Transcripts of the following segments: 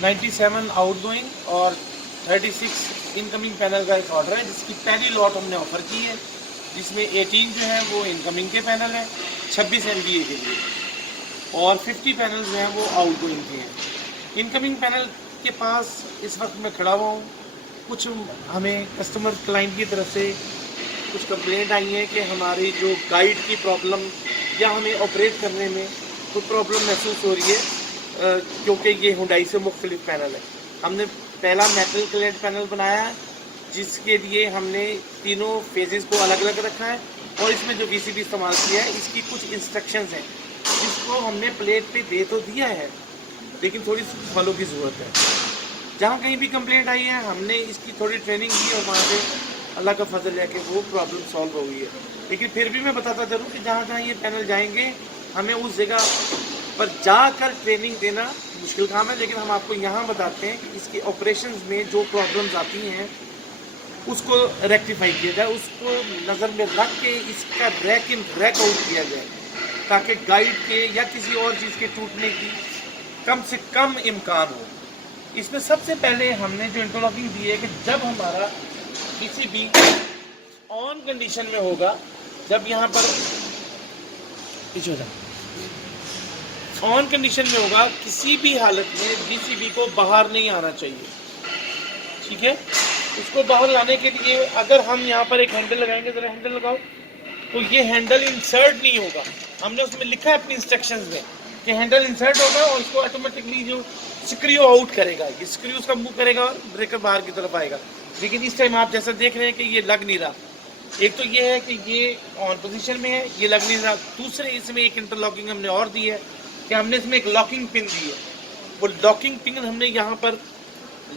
97 outgoing और 36 incoming panel का एक ऑर्डर है, जिसकी पहली लॉट हमने ऑफर की है, जिसमें 18 जो है वो इनकमिंग के पैनल हैं 26 MVA के लिए, और 50 पैनल जो हैं वो आउटगोइंग के हैं। इनकमिंग पैनल के पास इस वक्त मैं खड़ा हुआ हूँ। कुछ हमें कस्टमर क्लाइंट की तरफ से कुछ कंप्लेंट आई है कि हमारी जो गाइड की प्रॉब्लम या हमें ऑपरेट करने में कोई प्रॉब्लम महसूस हो रही है, क्योंकि ये हुंडई से मुख्तलिफ पैनल है। हमने पहला मेटल क्लेड पैनल बनाया है, जिसके लिए हमने तीनों फेजेस को अलग अलग रखा है, और इसमें जो VCB इस्तेमाल किया है इसकी कुछ इंस्ट्रक्शंस हैं जिसको हमने प्लेट पे दे तो दिया है, लेकिन थोड़ी सी फॉलो की ज़रूरत है। जहाँ कहीं भी कंप्लेंट आई है हमने इसकी थोड़ी ट्रेनिंग की और वहाँ से अल्लाह का फजल है कि वो प्रॉब्लम सॉल्व हो गई है। लेकिन फिर भी मैं बताता चलूँ कि जहाँ जहाँ ये पैनल जाएंगे हमें उस जगह पर जाकर ट्रेनिंग देना मुश्किल काम है, लेकिन हम आपको यहाँ बताते हैं कि इसके ऑपरेशंस में जो प्रॉब्लम्स आती हैं उसको रेक्टिफाई किया जाए, उसको नज़र में रख के इसका रैक इन रैक आउट किया जाए, ताकि गाइड के या किसी और चीज़ के टूटने की कम से कम इम्कान हो। इसमें सबसे पहले हमने जो इंटरलॉकिंग दी है कि जब हमारा PCB ऑन कंडीशन में होगा, जब यहाँ पर ऑन कंडीशन में होगा, किसी भी हालत में PCB को बाहर नहीं आना चाहिए, ठीक है। उसको बाहर लाने के लिए अगर हम यहाँ पर एक हैंडल लगाएंगे, जरा हैंडल लगाओ, तो ये हैंडल इंसर्ट नहीं होगा। हमने उसमें लिखा है अपनी इंस्ट्रक्शंस में कि हैंडल इंसर्ट होगा और इसको ऑटोमेटिकली जो स्क्रू आउट करेगा, ये स्क्रू उसका मूव करेगा और ब्रेकर बाहर की तरफ आएगा। लेकिन इस टाइम आप जैसा देख रहे हैं कि ये लग नहीं रहा। एक तो ये है कि ये ऑन पोजीशन में है, ये लग नहीं रहा। दूसरे इसमें एक इंटरलॉकिंग हमने और दी है कि हमने इसमें एक लॉकिंग पिन दी है। वो लॉकिंग पिन हमने यहाँ पर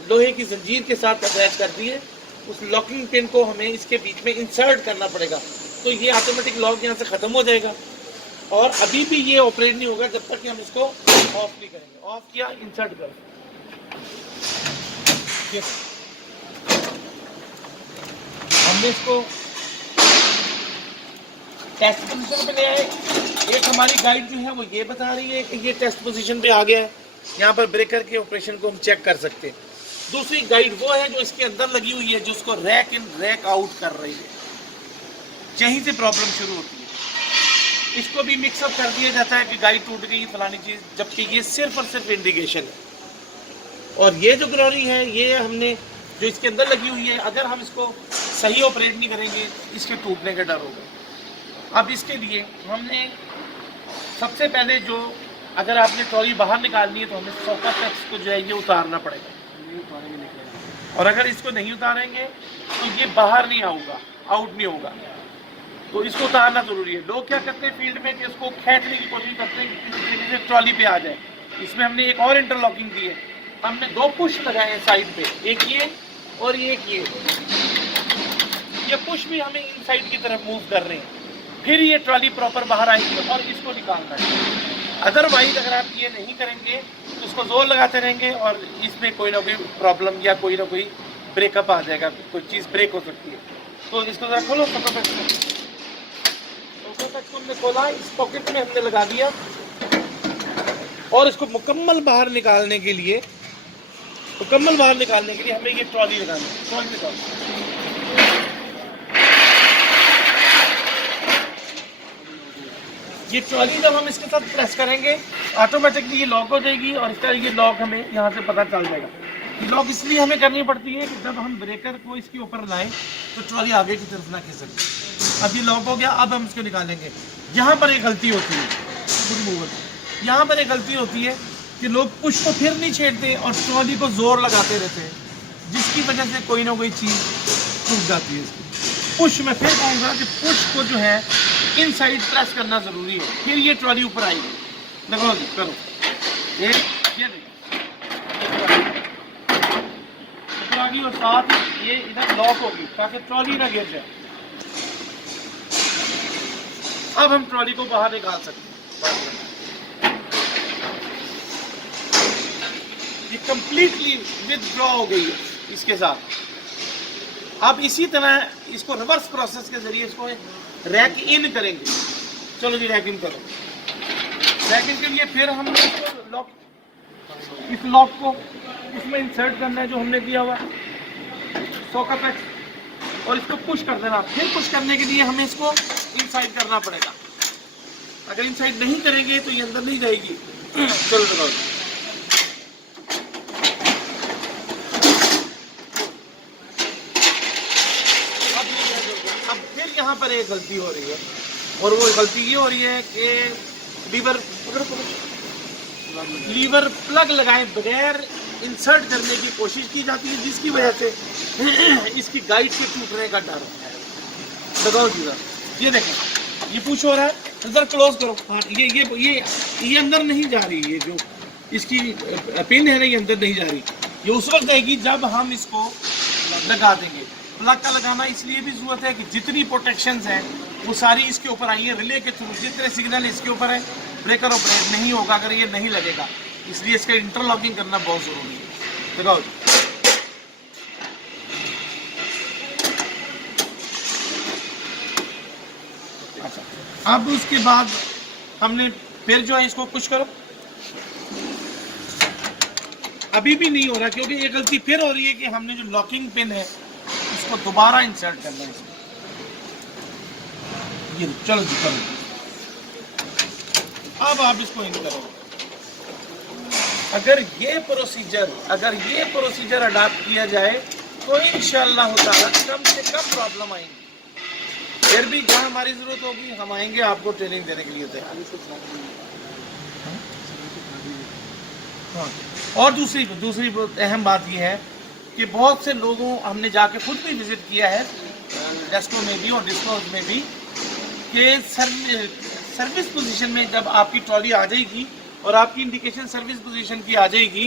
लोहे की जंजीर के साथ अटैच कर दी है। उस लॉकिंग पिन को हमें इसके बीच में इंसर्ट करना पड़ेगा, तो ये ऑटोमेटिक लॉक यहाँ से ख़त्म हो जाएगा। और अभी भी ये ऑपरेट नहीं होगा जब तक कि हम इसको ऑफ नहीं करेंगे। ऑफ किया, इंसर्ट करो, हमने इसको टेस्ट पोजीशन पे ले आए। एक हमारी गाइड जो है वो ये बता रही है कि ये टेस्ट पोजीशन पे आ गया है, यहाँ पर ब्रेकर के ऑपरेशन को हम चेक कर सकते हैं। दूसरी गाइड वो है जो इसके अंदर लगी हुई है, जो उसको रैक इन रैक आउट कर रही है। यहीं से प्रॉब्लम शुरू होती है। इसको भी मिक्सअप कर दिया जाता है कि गाइड टूट गई फलानी चीज़, जबकि ये सिर्फ और सिर्फ इंडिकेशन है। और ये जो ग्लोरी है ये हमने जो इसके अंदर लगी हुई है, अगर हम इसको सही ऑपरेट नहीं करेंगे इसके टूटने का डर होगा। अब इसके लिए हमने सबसे पहले जो, अगर आपने ट्रॉली बाहर निकालनी है तो हमें सोका टैक्स को जो है ये उतारना पड़ेगा, और अगर इसको नहीं उतारेंगे तो ये बाहर नहीं आऊगा, आउट नहीं होगा। तो इसको उतारना ज़रूरी है। लोग क्या करते हैं फील्ड में कि इसको खींचने की कोशिश करते हैं कि ट्रॉली पे आ जाए। इसमें हमने एक और इंटरलॉकिंग दी है। हमने 2 पुश लगाए हैं साइड पे, एक ये और एक ये पुश भी हमें इन साइड की तरफ मूव कर रहे हैं, फिर ये ट्रॉली प्रॉपर बाहर आएगी और इसको निकालना है। अदरवाइज अगर आप ये नहीं करेंगे तो उसको जोर लगाते रहेंगे और इसमें कोई ना कोई प्रॉब्लम या कोई ना कोई ब्रेकअप आ जाएगा, कोई चीज़ ब्रेक हो सकती है। तो इसको ज़रा खोलो, को हमने खोला, इस पॉकेट में हमने लगा दिया, और इसको मुकम्मल बाहर निकालने के लिए हमें ये ट्रॉली लगानी है। ट्रॉली निकालो, ये ट्रॉली जब हम इसके साथ प्रेस करेंगे ऑटोमेटिकली ये लॉक हो जाएगी, और इसका ये लॉक हमें यहाँ से पता चल जाएगा। ये लॉक इसलिए हमें करनी पड़ती है कि जब हम ब्रेकर को इसके ऊपर लाएं तो ट्रॉली आगे की तरफ ना खिसके। अब ये लॉक हो गया, अब हम इसको निकालेंगे। यहाँ पर एक गलती होती है, यहाँ पर एक गलती होती है कि लोग पुश को फिर नहीं छेड़ते और ट्रॉली को जोर लगाते रहते हैं, जिसकी वजह से कोई ना कोई चीज़ टूट जाती है। इसकी पुश, मैं फिर कहूँगा कि पुश को जो है इन साइड प्रेस करना ज़रूरी है, फिर ये ट्रॉली ऊपर आएगी। देखो जी, करो ये ऊपर आ गई और साथ ये इधर लॉक होगी ताकि ट्रॉली ना गिर जाए। अब हम ट्रॉली को बाहर निकाल सकते हैं। ये कंप्लीटली विथड्रॉ हो गई है इसके साथ। अब इसी तरह इसको रिवर्स प्रोसेस के जरिए इसको रैक इन करेंगे। चलो जी, रैक इन करो। रैक इन के लिए फिर हम इसको लॉक, इस लॉक को उसमें इंसर्ट करना है जो हमने दिया हुआ सॉकेट, और इसको पुश कर देना। फिर पुश करने के लिए हमें इसको इनसाइड करना पड़ेगा। अगर इनसाइड नहीं करेंगे तो ये अंदर नहीं जाएगी। चलो बताओ। अब फिर यहाँ पर एक गलती हो रही है, और वो गलती ये हो रही है कि लीवर प्लग लगाए बगैर इंसर्ट करने की कोशिश की जाती है, जिसकी वजह से इसकी गाइड के टूटने का डर है। लगाओ जीरा, ये देखें ये पुश हो रहा है, इधर क्लोज करो। हाँ ये अंदर नहीं जा रही, ये जो इसकी पिन है ना ये अंदर नहीं जा रही। ये उस वक्त आएगी जब हम इसको लगा देंगे। प्लग का लगाना इसलिए भी जरूरत है कि जितनी प्रोटेक्शंस हैं वो सारी इसके ऊपर आई है। रिले के थ्रू जितने सिग्नल इसके ऊपर है, ब्रेकर ऑपरेट नहीं होगा अगर ये नहीं लगेगा, इसलिए इसका इंटरलॉकिंग करना बहुत जरूरी है। लगाओ। अच्छा, अब उसके बाद हमने फिर जो है इसको पुश करो। अभी भी नहीं हो रहा क्योंकि ये गलती फिर हो रही है कि हमने जो लॉकिंग पिन है इसको दोबारा इंसर्ट करना है। ये चलो जी करो। अब आप इसको इन करो। अगर ये प्रोसीजर अडॉप्ट किया जाए तो इंशाअल्लाह ताला कम से कम प्रॉब्लम आएंगी। फिर भी जहाँ हमारी जरूरत होगी हम आएंगे आपको ट्रेनिंग देने के लिए तैयार। हाँ, और दूसरी अहम बात यह है कि बहुत से लोगों हमने जाके खुद भी विजिट किया है डेस्को में भी और डिस्कोज में भी, कि सर्विस पोजीशन में जब आपकी ट्रॉली आ जाएगी और आपकी इंडिकेशन सर्विस पोजीशन की आ जाएगी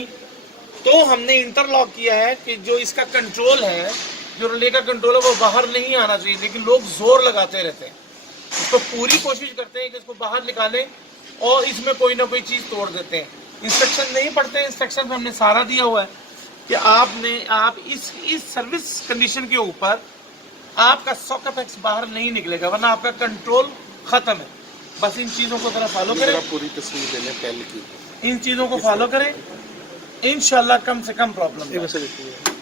तो हमने इंटरलॉक किया है कि जो इसका कंट्रोल है, जो रिले का कंट्रोल है वो बाहर नहीं आना चाहिए, लेकिन लोग जोर लगाते रहते हैं। इसको पूरी कोशिश करते हैं कि इसको बाहर निकालें और इसमें कोई ना कोई चीज़ तोड़ देते हैं। इंस्ट्रक्शन नहीं पढ़ते हैं। इंस्ट्रक्शन हमने सारा दिया हुआ है कि आप इस सर्विस कंडीशन के ऊपर आपका सॉकेट बाहर नहीं निकलेगा, वरना आपका कंट्रोल खत्म है। बस इन चीज़ों को जरा फॉलो करें, पूरी तस्वीर देने पहले की, इन चीज़ों को फॉलो करें, इंशाल्लाह कम से कम प्रॉब्लम।